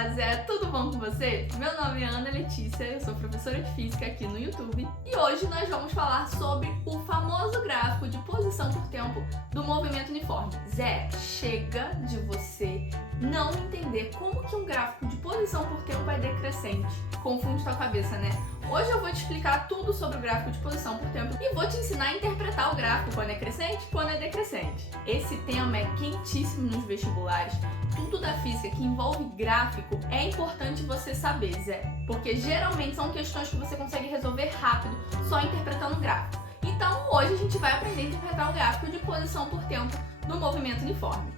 Olá, Zé, tudo bom com você? Meu nome é Ana Letícia, eu sou professora de Física aqui no YouTube e hoje nós vamos falar sobre o famoso gráfico de posição por tempo do movimento uniforme. Zé, chega de você não entender como que um gráfico de posição por tempo é decrescente. Confunde tua cabeça, né? Hoje eu vou te explicar tudo sobre o gráfico de posição por tempo e vou te ensinar a interpretar o gráfico quando é crescente e quando é decrescente. Esse tema é quentíssimo nos vestibulares. Tudo da física que envolve gráfico é importante você saber, Zé, porque geralmente são questões que você consegue resolver rápido só interpretando o gráfico. Então hoje a gente vai aprender a interpretar o gráfico de posição por tempo do movimento uniforme.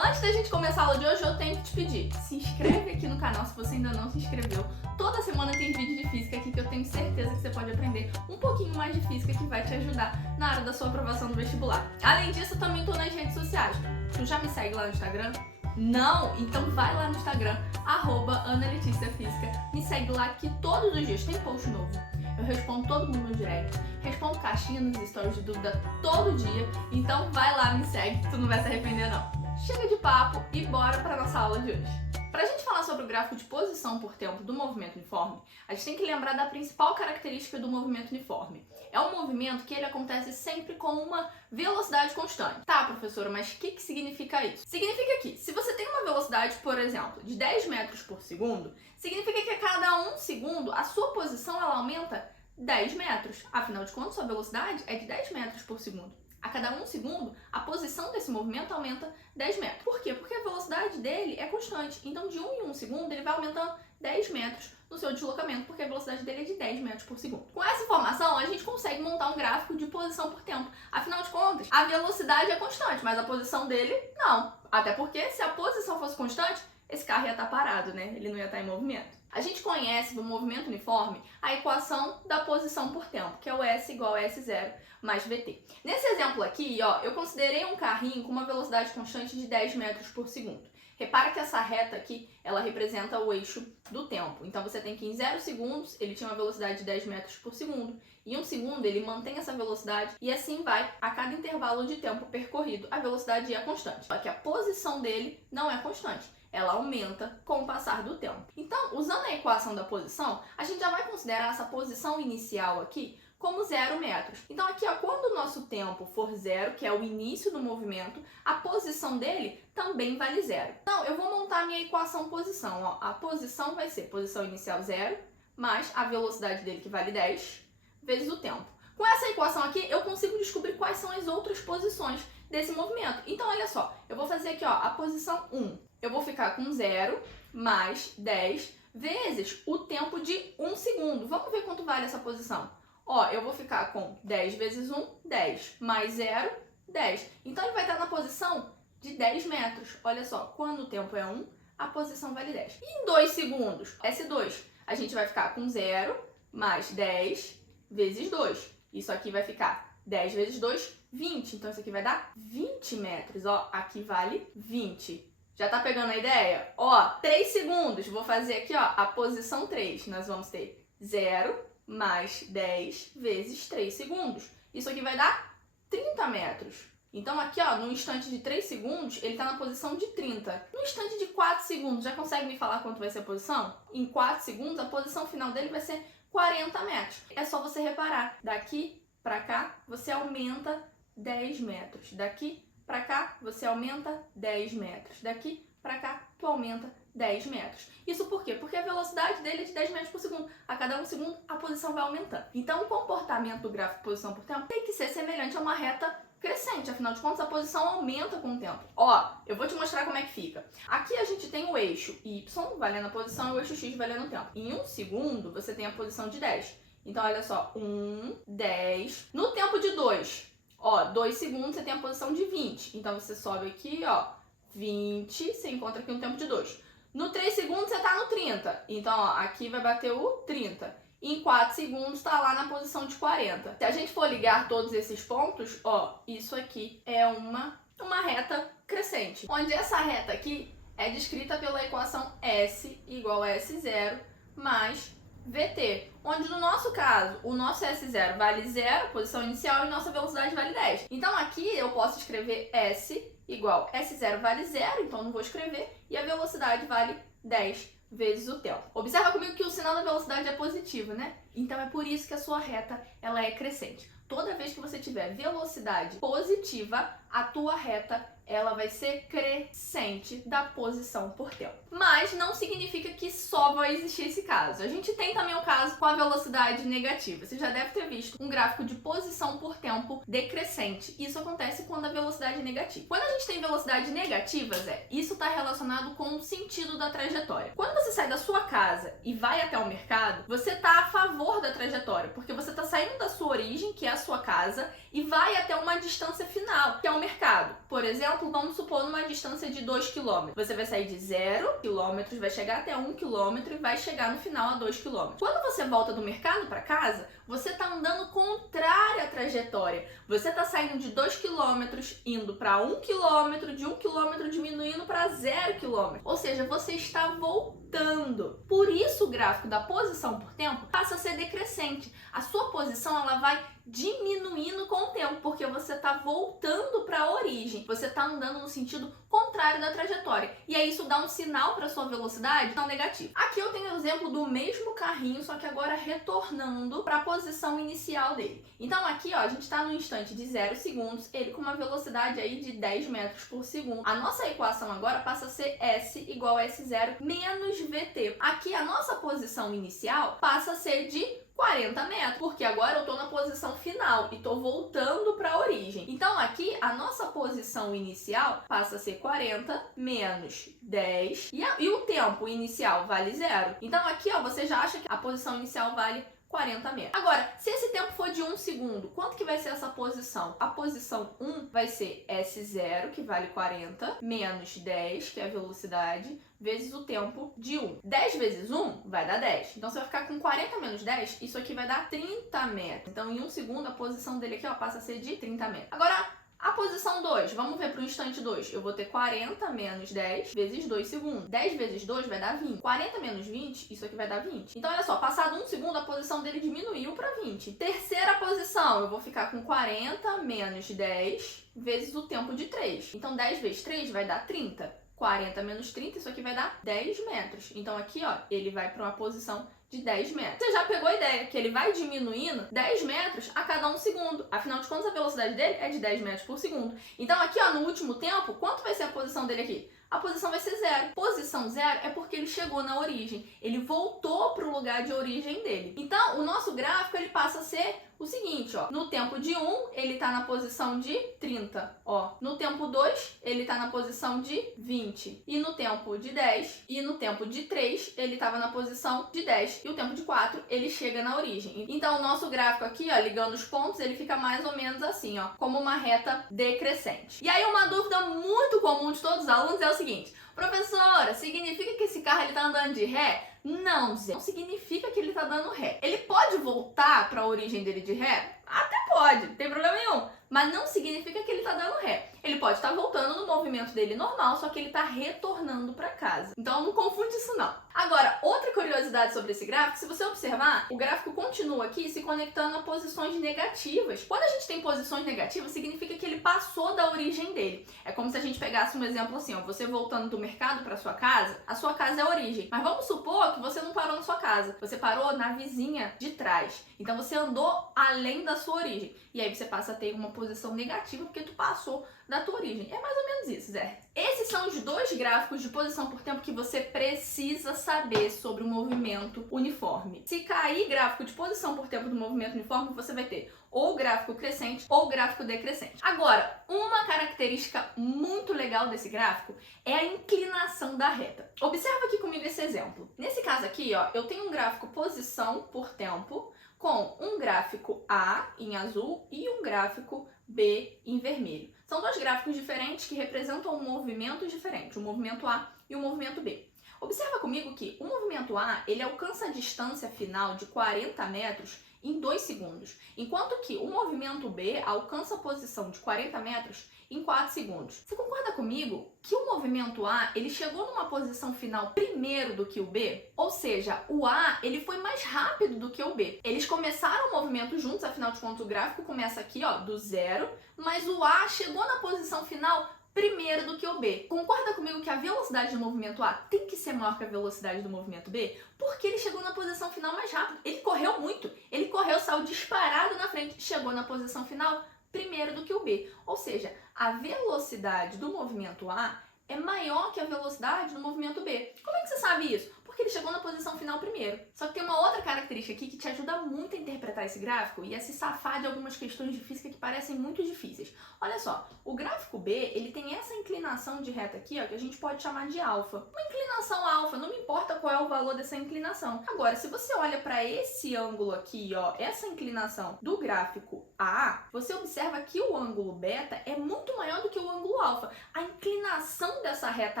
Antes da gente começar a aula de hoje, eu tenho que te pedir, se inscreve aqui no canal se você ainda não se inscreveu. Toda semana tem vídeo de física aqui que eu tenho certeza que você pode aprender um pouquinho mais de física que vai te ajudar na hora da sua aprovação do vestibular. Além disso, eu também tô nas redes sociais. Tu já me segue lá no Instagram? Não? Então vai lá no Instagram, @AnaLeticiaFísica. Me segue lá que todos os dias tem post novo. Eu respondo todo mundo no direct, respondo caixinha nos stories de dúvida todo dia. Então vai lá, me segue que tu não vai se arrepender não. Chega de papo e bora para nossa aula de hoje. Para a gente falar sobre o gráfico de posição por tempo do movimento uniforme, a gente tem que lembrar da principal característica do movimento uniforme. É um movimento que ele acontece sempre com uma velocidade constante. Tá, professora, mas o que significa isso? Significa que, se você tem uma velocidade, por exemplo, de 10 metros por segundo, significa que a cada 1 segundo a sua posição ela aumenta 10 metros. Afinal de contas, sua velocidade é de 10 metros por segundo. A cada 1 segundo, a posição desse movimento aumenta 10 metros. Por quê? Porque a velocidade dele é constante. Então, de 1 em 1 segundo, ele vai aumentando 10 metros no seu deslocamento, porque a velocidade dele é de 10 metros por segundo. Com essa informação, a gente consegue montar um gráfico de posição por tempo. Afinal de contas, a velocidade é constante, mas a posição dele, não. Até porque, se a posição fosse constante, esse carro ia estar parado, né? Ele não ia estar em movimento. A gente conhece do movimento uniforme a equação da posição por tempo, que é o S igual a S0 mais VT. Nesse exemplo aqui, ó, eu considerei um carrinho com uma velocidade constante de 10 metros por segundo. Repara que essa reta aqui, ela representa o eixo do tempo. Então você tem que em 0 segundos, ele tinha uma velocidade de 10 metros por segundo. Em 1 segundo, ele mantém essa velocidade e assim vai a cada intervalo de tempo percorrido. A velocidade é constante. Só que a posição dele não é constante. Ela aumenta com o passar do tempo. Então, usando a equação da posição, a gente já vai considerar essa posição inicial aqui como 0 metros. Então aqui, ó, quando o nosso tempo for 0, que é o início do movimento, a posição dele também vale 0. Então, eu vou montar a minha equação posição. Ó. A posição vai ser posição inicial 0, mais a velocidade dele, que vale 10, vezes o tempo. Com essa equação aqui, eu consigo descobrir quais são as outras posições desse movimento. Então, olha só, eu vou fazer aqui, ó, a posição 1. Eu vou ficar com 0 mais 10 vezes o tempo de 1 segundo. Vamos ver quanto vale essa posição. Ó, eu vou ficar com 10 vezes 1, 10, mais 0, 10. Então, ele vai estar na posição de 10 metros. Olha só, quando o tempo é 1, a posição vale 10. E em 2 segundos, S2, a gente vai ficar com 0 mais 10 vezes 2. Isso aqui vai ficar 10 vezes 2, 20. Então, isso aqui vai dar 20 metros. Ó, aqui vale 20. Já tá pegando a ideia? Ó, 3 segundos. Vou fazer aqui, ó, a posição 3. Nós vamos ter 0 mais 10 vezes 3 segundos. Isso aqui vai dar 30 metros. Então aqui, ó, no instante de 3 segundos, ele tá na posição de 30. No instante de 4 segundos, já consegue me falar quanto vai ser a posição? Em 4 segundos, a posição final dele vai ser 40 metros. É só você reparar. Daqui pra cá, você aumenta 10 metros. Daqui pra cá, você aumenta 10 metros. Daqui pra cá, tu aumenta 10 metros. Isso por quê? Porque a velocidade dele é de 10 metros por segundo. A cada 1 segundo, a posição vai aumentando. Então, o comportamento do gráfico de posição por tempo tem que ser semelhante a uma reta crescente. Afinal de contas, a posição aumenta com o tempo. Ó, eu vou te mostrar como é que fica. Aqui a gente tem o eixo Y valendo a posição e o eixo X valendo o tempo. Em 1 segundo, você tem a posição de 10. Então, olha só, 1, 10. No tempo de 2, ó, 2 segundos, você tem a posição de 20. Então, você sobe aqui, ó, 20, você encontra aqui um tempo de 2. No 3 segundos, você tá no 30. Então, ó, aqui vai bater o 30. Em 4 segundos, tá lá na posição de 40. Se a gente for ligar todos esses pontos, ó, isso aqui é uma reta crescente. Onde essa reta aqui é descrita pela equação S igual a S0 mais VT, onde no nosso caso, o nosso S0 vale 0, posição inicial, e nossa velocidade vale 10. Então aqui eu posso escrever S igual S0 vale 0, então não vou escrever, e a velocidade vale 10 vezes o tempo. Observa comigo que o sinal da velocidade é positivo, né? Então é por isso que a sua reta ela é crescente. Toda vez que você tiver velocidade positiva, a tua reta ela vai ser crescente da posição por tempo. Mas não significa que só vai existir esse caso. A gente tem também o caso com a velocidade negativa. Você já deve ter visto um gráfico de posição por tempo decrescente. Isso acontece quando a velocidade é negativa. Quando a gente tem velocidade negativa, isso está relacionado com o sentido da trajetória. Quando você sai da sua casa e vai até o mercado, você está a favor da trajetória, porque você está saindo da sua origem, que é a sua casa, e vai até uma distância final, que é o mercado. Por exemplo, vamos supor numa distância de 2 km. Você vai sair de 0 km, vai chegar até 1 km e vai chegar no final a 2 km. Quando você volta do mercado para casa, você está andando contrário à trajetória. Você está saindo de 2 km indo para 1 km, de 1 km diminuindo para 0 km. Ou seja, você está voltando. Por isso o gráfico da posição por tempo passa a ser decrescente. A sua posição ela vai diminuindo com o tempo, porque você está voltando para a origem. Você está andando no sentido contrário da trajetória. E aí isso dá um sinal para sua velocidade não negativo. Aqui eu tenho o exemplo do mesmo carrinho, só que agora retornando para a posição inicial dele. Então aqui, ó, a gente está no instante de 0 segundos, ele com uma velocidade aí de 10 metros por segundo. A nossa equação agora passa a ser S igual a S0 menos VT. Aqui a nossa posição inicial passa a ser de 40 metros, porque agora eu estou na posição final e estou voltando para a origem. Então aqui a nossa posição inicial passa a ser 40 menos 10 e o tempo inicial vale 0. Então aqui, ó, você já acha que a posição inicial vale 40 metros. Agora, se esse tempo for de 1 segundo, quanto que vai ser essa posição? A posição 1 vai ser S0, que vale 40, menos 10, que é a velocidade, vezes o tempo de 1. 10 vezes 1 vai dar 10. Então, você vai ficar com 40 menos 10, isso aqui vai dar 30 metros. Então, em 1 segundo, a posição dele aqui, ó, passa a ser de 30 metros. Agora, a posição 2, vamos ver para o instante 2. Eu vou ter 40 menos 10 vezes 2 segundos. 10 vezes 2 vai dar 20. 40 menos 20, isso aqui vai dar 20. Então, olha só, passado 1 segundo, a posição dele diminuiu para 20. Terceira posição, eu vou ficar com 40 menos 10 vezes o tempo de 3. Então, 10 vezes 3 vai dar 30. 40 menos 30, isso aqui vai dar 10 metros. Então, aqui, ó, ele vai para uma posição de 10 metros. Você já pegou a ideia que ele vai diminuindo 10 metros a cada 1 segundo. Afinal de contas, a velocidade dele é de 10 metros por segundo. Então aqui, ó, no último tempo, quanto vai ser a posição dele aqui? A posição vai ser 0. Posição 0 é porque ele chegou na origem. Ele voltou para o lugar de origem dele. Então, o nosso gráfico ele passa a ser o seguinte, ó. No tempo de 1, ele está na posição de 30, ó. No tempo 2, ele está na posição de 20. E no tempo de 10, e no tempo de 3, ele estava na posição de 10. E o tempo de 4, ele chega na origem. Então, o nosso gráfico aqui, ó, ligando os pontos, ele fica mais ou menos assim, ó, como uma reta decrescente. E aí, uma dúvida muito comum de todos os alunos é o seguinte: professora, significa que esse carro ele tá andando de ré? Não, Zé. Não significa que ele tá dando ré. Ele pode voltar para a origem dele de ré? Até pode, não tem problema nenhum. Mas não significa que ele tá dando ré. Ele pode estar voltando no movimento dele normal, só que ele tá retornando para casa. Então não confunde isso não. Agora, outra curiosidade sobre esse gráfico, se você observar, o gráfico continua aqui se conectando a posições negativas. Quando a gente tem posições negativas, significa que ele passou da origem dele. É como se a gente pegasse um exemplo assim, ó, você voltando do mercado para sua casa, a sua casa é a origem. Mas vamos supor que você não parou na sua casa, você parou na vizinha de trás. Então você andou além da sua origem. E aí você passa a ter uma posição negativa porque tu passou da tua origem. É mais ou menos isso, Zé. Esses são os dois gráficos de posição por tempo que você precisa saber sobre o movimento uniforme. Se cair gráfico de posição por tempo do movimento uniforme, você vai ter ou gráfico crescente ou gráfico decrescente. Agora, uma característica muito legal desse gráfico é a inclinação da reta. Observa aqui comigo esse exemplo. Nesse caso aqui, ó, eu tenho um gráfico posição por tempo com um gráfico A em azul e um gráfico B em vermelho. São dois gráficos diferentes que representam um movimento diferente, o movimento A e o movimento B. Observa comigo que o movimento A, ele alcança a distância final de 40 metros em 2 segundos, enquanto que o movimento B alcança a posição de 40 metros em 4 segundos. Você concorda comigo que o movimento A, ele chegou numa posição final primeiro do que o B? Ou seja, o A, ele foi mais rápido do que o B. Eles começaram o movimento juntos, afinal de contas o gráfico começa aqui, ó, do zero, mas o A chegou na posição final primeiro do que o B. Concorda comigo que a velocidade do movimento A tem que ser maior que a velocidade do movimento B? Porque ele chegou na posição final mais rápido. Ele correu muito. Ele correu, saiu disparado na frente, chegou na posição final primeiro do que o B. Ou seja, a velocidade do movimento A é maior que a velocidade do movimento B. Como é que você sabe isso? Porque ele chegou na posição final primeiro. Só que tem uma outra característica aqui que te ajuda muito a interpretar esse gráfico e a se safar de algumas questões de física que parecem muito difíceis. Olha só, o gráfico B, ele tem essa inclinação de reta aqui, ó, que a gente pode chamar de alfa. Uma inclinação alfa, não me importa qual é o valor dessa inclinação. Agora, se você olha para esse ângulo aqui, ó, essa inclinação do gráfico A, você observa que o ângulo beta é muito maior do que o ângulo alfa. A inclinação dessa reta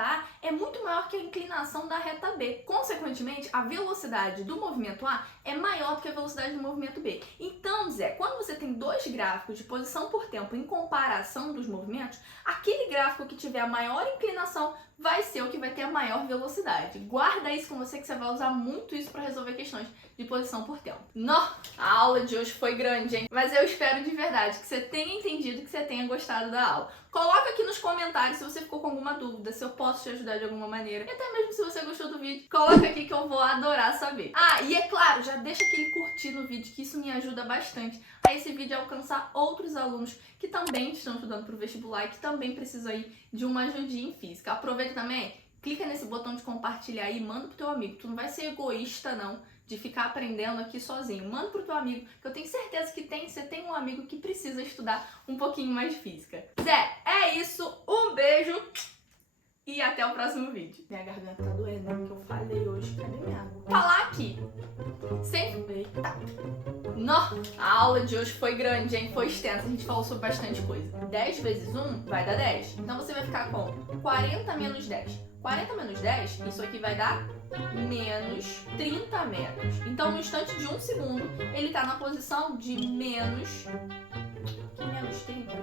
A é muito maior que a inclinação da reta B. Consequentemente, a velocidade do movimento A é maior do que a velocidade do movimento B. Então, Zé, quando você tem dois gráficos de posição por tempo em comparação dos movimentos, aquele gráfico que tiver a maior inclinação vai ser o que vai ter a maior velocidade. Guarda isso com você que você vai usar muito isso para resolver questões de posição por tempo. A aula de hoje foi grande, hein? Mas eu espero de verdade que você tenha entendido, que você tenha gostado da aula. Coloca aqui nos comentários se você ficou com alguma dúvida, se eu posso te ajudar de alguma maneira. E até mesmo se você gostou do vídeo, coloca aqui que eu vou adorar saber. E é claro, já deixa aquele curtir no vídeo, que isso me ajuda bastante a esse vídeo alcançar outros alunos que também estão estudando para o vestibular e que também precisam aí de uma ajudinha em física. Aproveita também, clica nesse botão de compartilhar aí e manda pro teu amigo. Tu não vai ser egoísta, não, de ficar aprendendo aqui sozinho. Manda pro teu amigo, que eu tenho certeza que você tem um amigo que precisa estudar um pouquinho mais de física. Zé, é isso. Um beijo e até o próximo vídeo. Minha garganta tá doendo, porque eu falei hoje. Cadê minha água? Falar aqui. Sempre. Eita. A aula de hoje foi grande, hein? Foi extensa. A gente falou sobre bastante coisa. 10 vezes 1 vai dar 10. Então você vai ficar com 40 menos 10. 40 menos 10, isso aqui vai dar menos 30 metros. Então, no instante de 1 segundo, ele tá na posição de menos... Que menos 30?